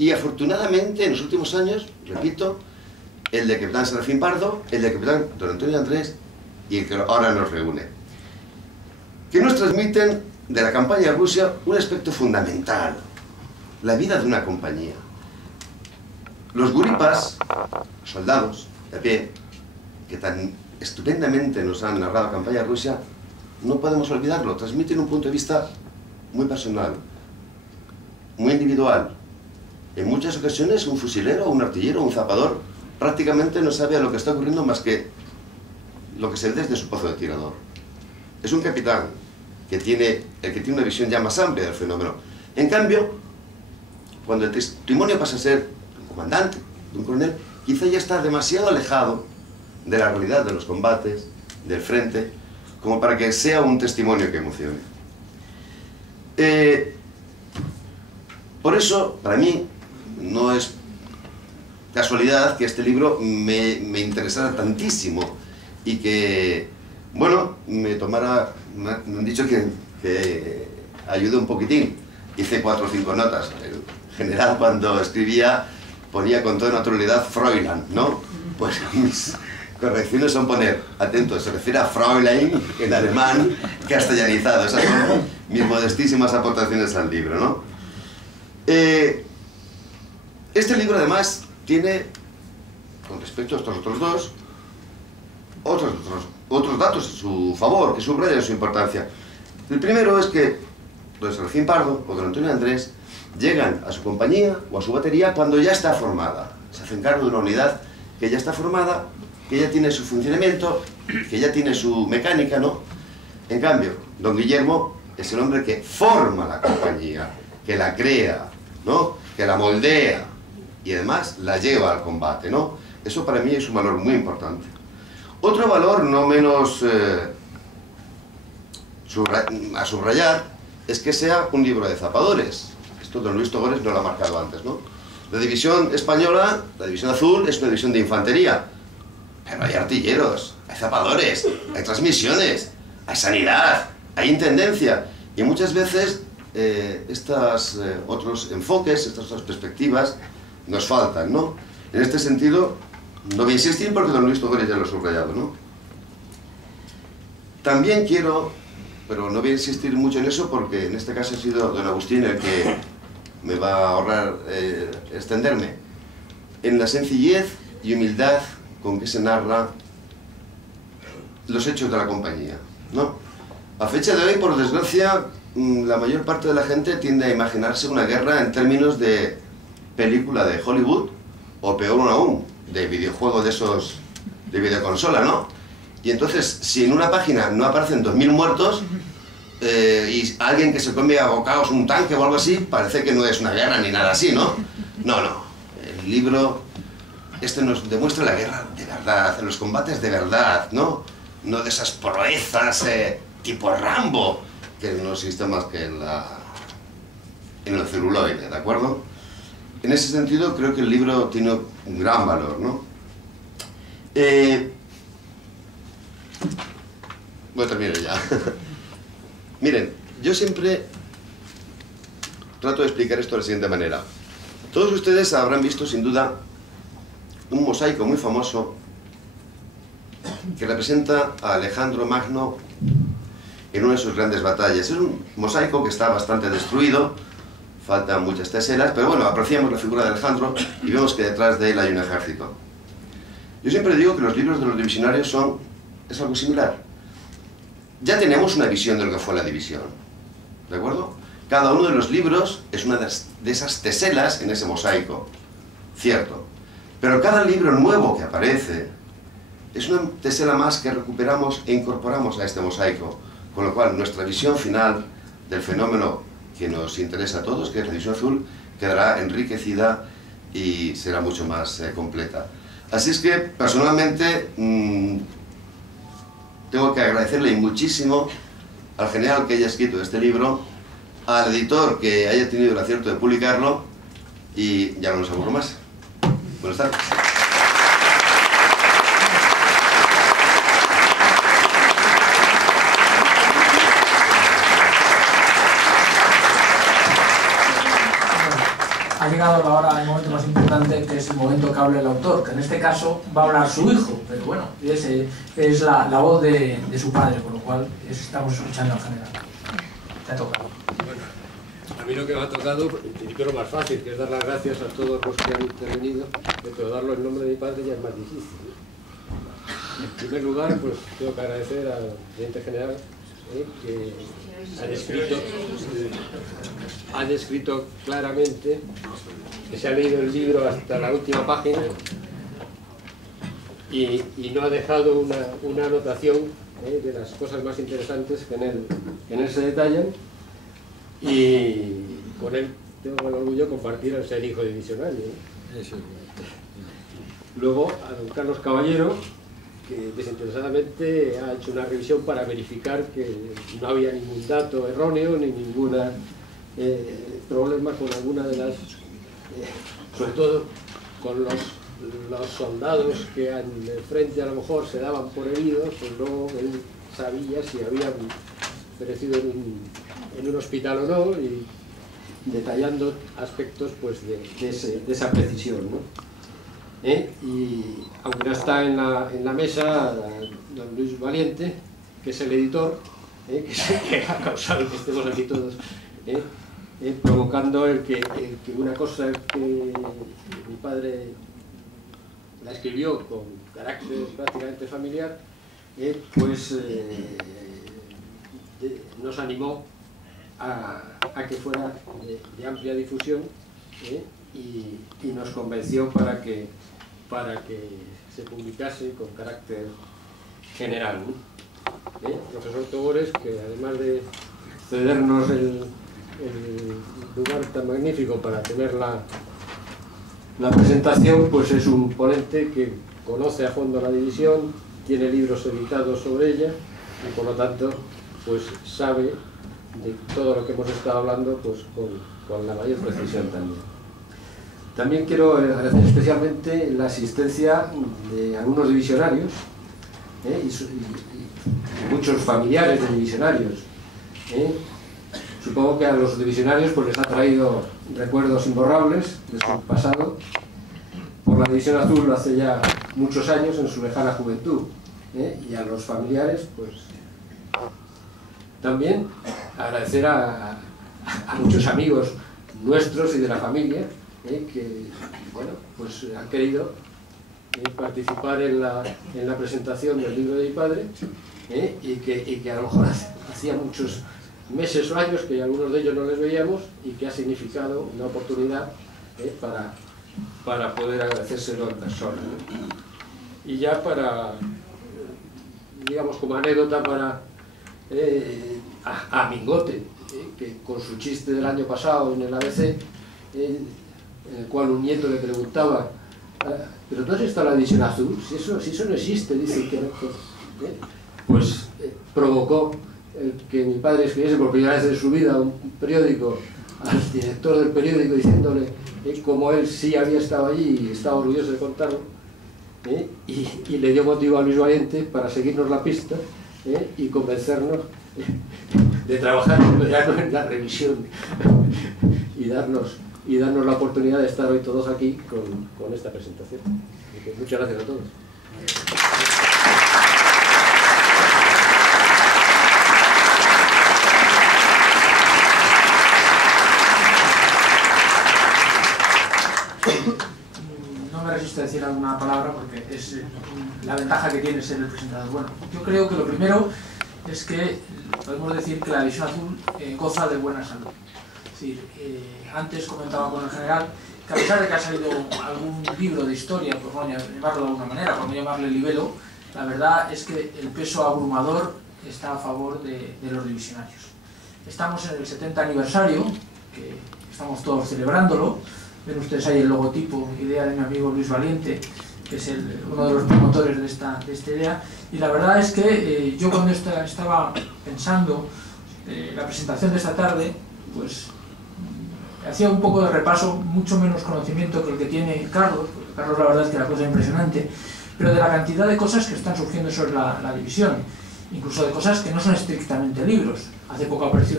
Y afortunadamente en los últimos años, repito, el de Capitán Serafín Pardo, el de Capitán Don Antonio Andrés y el que ahora nos reúne, que nos transmiten de la campaña de Rusia un aspecto fundamental, la vida de una compañía. Los guripas, soldados de a pie, que tan estupendamente nos han narrado la campaña de Rusia, no podemos olvidarlo, transmiten un punto de vista muy personal, muy individual. En muchas ocasiones un fusilero, un artillero, un zapador prácticamente no sabe a lo que está ocurriendo más que lo que se ve desde su pozo de tirador. Es un capitán el que tiene una visión ya más amplia del fenómeno. En cambio, cuando el testimonio pasa a ser de un comandante, de un coronel, quizá ya está demasiado alejado de la realidad de los combates, del frente, como para que sea un testimonio que emocione. Por eso, para mí, no es casualidad que este libro me interesara tantísimo y que, bueno, me han dicho que ayude un poquitín. Hice 4 o 5 notas. En general, cuando escribía, ponía con toda naturalidad Fräulein, ¿no? Pues mis correcciones son poner, atento, se refiere a Fräulein en alemán castellanizado. Esas son mis modestísimas aportaciones al libro, ¿no? Este libro, además, tiene, con respecto a estos otros dos, otros datos a su favor, que subrayan su importancia. El primero es que don Serafín Pardo o don Antonio Andrés llegan a su compañía o a su batería cuando ya está formada. Se hacen cargo de una unidad que ya está formada, que ya tiene su funcionamiento, que ya tiene su mecánica, ¿no? En cambio, don Guillermo es el hombre que forma la compañía, que la crea, ¿no? Que la moldea y además la lleva al combate, ¿no? Eso para mí es un valor muy importante. Otro valor no menos a subrayar es que sea un libro de zapadores. Esto don Luis Togores no lo ha marcado antes, ¿no? La división española, la división azul, es una división de infantería. Pero hay artilleros, hay zapadores, hay transmisiones, hay sanidad, hay intendencia. Y muchas veces estos otros enfoques, estas otras perspectivas nos faltan, ¿no? En este sentido, no voy a insistir porque don Luis Togores ya lo ha subrayado, ¿no? También quiero, pero no voy a insistir mucho en eso porque en este caso ha sido don Agustín el que me va a ahorrar extenderme, en la sencillez y humildad con que se narra los hechos de la compañía, ¿no? A fecha de hoy, por desgracia, la mayor parte de la gente tiende a imaginarse una guerra en términos de película de Hollywood, o peor aún, de videojuego de esos de videoconsola, ¿no? Y entonces, si en una página no aparecen 2000 muertos, y alguien que se come a bocados un tanque o algo así, parece que no es una guerra ni nada así, ¿no? No, no. El libro este nos demuestra la guerra de verdad, los combates de verdad, ¿no? No de esas proezas tipo Rambo, que no existe más que en el celuloide, ¿de acuerdo? En ese sentido, creo que el libro tiene un gran valor, ¿no? Voy a terminar ya. Miren, yo siempre trato de explicar esto de la siguiente manera. Todos ustedes habrán visto, sin duda, un mosaico muy famoso que representa a Alejandro Magno en una de sus grandes batallas. Es un mosaico que está bastante destruido, faltan muchas teselas, pero bueno, apreciamos la figura de Alejandro y vemos que detrás de él hay un ejército. Yo siempre digo que los libros de los divisionarios es algo similar. Ya tenemos una visión de lo que fue la división, ¿de acuerdo? Cada uno de los libros es una de esas teselas en ese mosaico, cierto. Pero cada libro nuevo que aparece es una tesela más que recuperamos e incorporamos a este mosaico, con lo cual nuestra visión final del fenómeno que nos interesa a todos, que es la división azul, quedará enriquecida y será mucho más completa. Así es que, personalmente, tengo que agradecerle muchísimo al general que haya escrito este libro, al editor que haya tenido el acierto de publicarlo, y ya no nos aburro más. Buenas tardes. llegado la hora, el momento más importante, que es el momento que hable el autor, que en este caso va a hablar su hijo, pero bueno, es la voz de su padre, por lo cual estamos escuchando en general. Te ha tocado. Bueno, a mí lo que me ha tocado, en principio lo más fácil, que es dar las gracias a todos los que han intervenido, pero darlo en nombre de mi padre ya es más difícil, ¿no? En primer lugar, pues tengo que agradecer al presidente general que ha descrito claramente, que se ha leído el libro hasta la última página y no ha dejado una anotación de las cosas más interesantes que en él se detallan, y con él tengo el orgullo de compartir el ser hijo de visionario, ¿no? Luego a don Carlos Caballero, que desinteresadamente ha hecho una revisión para verificar que no había ningún dato erróneo ni ningún problema con alguna de las, sobre todo con los soldados que en el frente a lo mejor se daban por heridos, pues luego él sabía si habían perecido en un hospital o no, y detallando aspectos pues de esa precisión, ¿no? Y aunque no está en la mesa don Luis Valiente, que es el editor, que es el que ha causado que estemos aquí todos, provocando el que una cosa que mi padre la escribió con carácter prácticamente familiar, pues nos animó a que fuera de amplia difusión, y nos convenció para que se publicase con carácter general, ¿no? Profesor Togores, que además de cedernos el lugar tan magnífico para tener la presentación, pues es un ponente que conoce a fondo la división, tiene libros editados sobre ella y por lo tanto pues sabe de todo lo que hemos estado hablando pues con la mayor precisión también. También quiero agradecer especialmente la asistencia de algunos divisionarios y muchos familiares de divisionarios. Supongo que a los divisionarios pues les ha traído recuerdos imborrables de su pasado por la División Azul hace ya muchos años en su lejana juventud, y a los familiares pues también agradecer a muchos amigos nuestros y de la familia que bueno, pues han querido participar en la presentación del libro de mi padre, y que a lo mejor hacía muchos meses o años que algunos de ellos no les veíamos, y que ha significado una oportunidad para poder agradecérselo en persona, ¿no? Y ya para, digamos como anécdota para a Mingote, que con su chiste del año pasado en el ABC, en el cual un nieto le preguntaba: ¿pero tú has estado en la División Azul? Si eso no existe, dice que no. Pues provocó que mi padre escribiese por primera vez en su vida un periódico al director del periódico diciéndole cómo él sí había estado allí y estaba orgulloso de contarlo, y le dio motivo a Luis Valiente para seguirnos la pista, y convencernos de trabajar en la revisión y darnos la oportunidad de estar hoy todos aquí con esta presentación. Muchas gracias a todos. No me resisto a decir alguna palabra porque es la ventaja que tiene ser el presentador. Bueno, yo creo que lo primero es que podemos decir que la División Azul goza de buena salud. Es decir, antes comentaba con el general que a pesar de que ha salido algún libro de historia, por no llamarlo de alguna manera, por no llamarle libelo, la verdad es que el peso abrumador está a favor de los divisionarios. Estamos en el 70 aniversario, que estamos todos celebrándolo. Ven ustedes ahí el logotipo, idea de mi amigo Luis Valiente, que es uno de los promotores de esta idea. Y la verdad es que yo cuando estaba pensando la presentación de esta tarde, pues hacía un poco de repaso, mucho menos conocimiento que el que tiene Carlos, porque Carlos la verdad es que la cosa es impresionante, pero de la cantidad de cosas que están surgiendo sobre la división, incluso de cosas que no son estrictamente libros. Hace poco apareció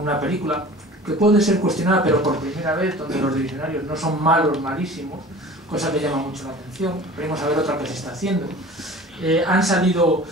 una película que puede ser cuestionada, pero por primera vez, donde los divisionarios no son malos, malísimos, cosa que llama mucho la atención. Veremos a ver otra que se está haciendo. Han salido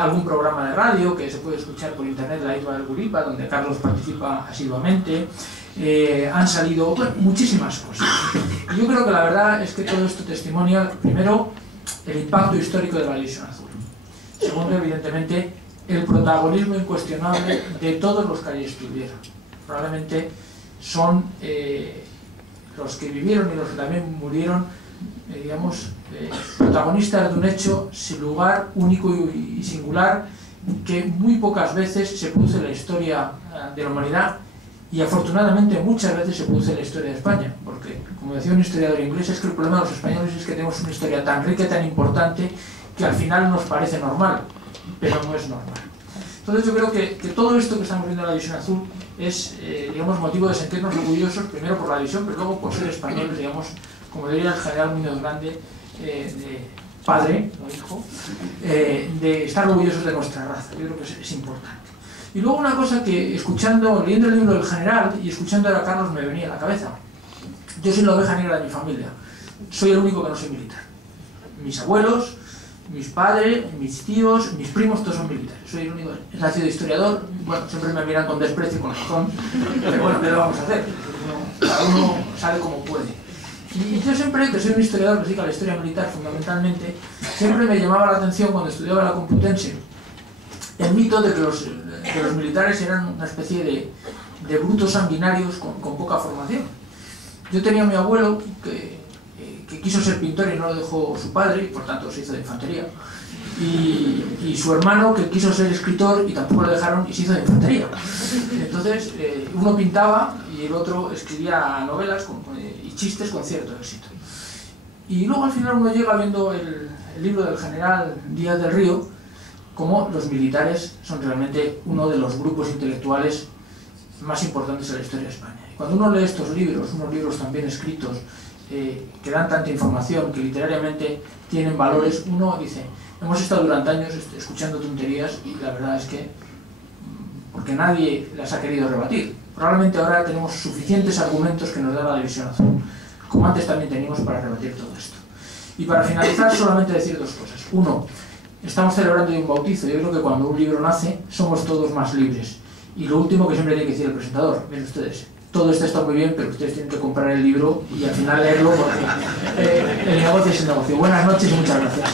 algún programa de radio que se puede escuchar por internet, La Isla del Guripa, donde Carlos participa asiduamente. Han salido, bueno, muchísimas cosas. Y yo creo que la verdad es que todo esto testimonia, primero, el impacto histórico de la División Azul. Segundo, evidentemente, el protagonismo incuestionable de todos los que allí estuvieron. Probablemente son los que vivieron y los que también murieron, digamos, protagonistas de un hecho sin lugar, único y singular, que muy pocas veces se produce en la historia de la humanidad, y afortunadamente muchas veces se produce en la historia de España, porque, como decía un historiador inglés, es que el problema de los españoles es que tenemos una historia tan rica y tan importante que al final nos parece normal, pero no es normal. Entonces yo creo que todo esto que estamos viendo en la División Azul es, digamos, motivo de sentirnos orgullosos, primero por la división, pero luego por ser españoles, digamos, como diría el general Muñoz Grande, de padre, no hijo, de estar orgullosos de nuestra raza. Yo creo que es importante. Y luego una cosa que, leyendo el libro del general y escuchando a Carlos, me venía a la cabeza. Yo soy la oveja negra de mi familia. Soy el único que no soy militar. Mis abuelos, mis padres, mis tíos, mis primos, todos son militares. Soy el único. He nacido historiador. Bueno, siempre me miran con desprecio y con razón. Pero bueno, ¿qué lo vamos a hacer? Cada uno sabe como puede. Y yo siempre, que soy un historiador que se dedica a la historia militar fundamentalmente, siempre me llamaba la atención cuando estudiaba la Complutense el mito de que los militares eran una especie de brutos sanguinarios con poca formación. Yo tenía a mi abuelo que quiso ser pintor y no lo dejó su padre, y por tanto se hizo de infantería, y su hermano que quiso ser escritor y tampoco lo dejaron y se hizo de infantería. Entonces uno pintaba y el otro escribía novelas y chistes con cierto éxito. Y luego al final uno llega viendo el libro del general Díaz del Río, como los militares son realmente uno de los grupos intelectuales más importantes de la historia de España. Y cuando uno lee estos libros, unos libros también escritos, que dan tanta información, que literariamente tienen valores, uno dice, hemos estado durante años escuchando tonterías y la verdad es que, porque nadie las ha querido rebatir. Probablemente ahora tenemos suficientes argumentos que nos da la División Azul, como antes también teníamos, para rebatir todo esto. Y para finalizar, solamente decir dos cosas. Uno, estamos celebrando un bautizo. Yo creo que cuando un libro nace, somos todos más libres. Y lo último que siempre tiene que decir el presentador, miren ustedes, todo esto está muy bien, pero ustedes tienen que comprar el libro y al final leerlo, porque el negocio es el negocio. Buenas noches y muchas gracias.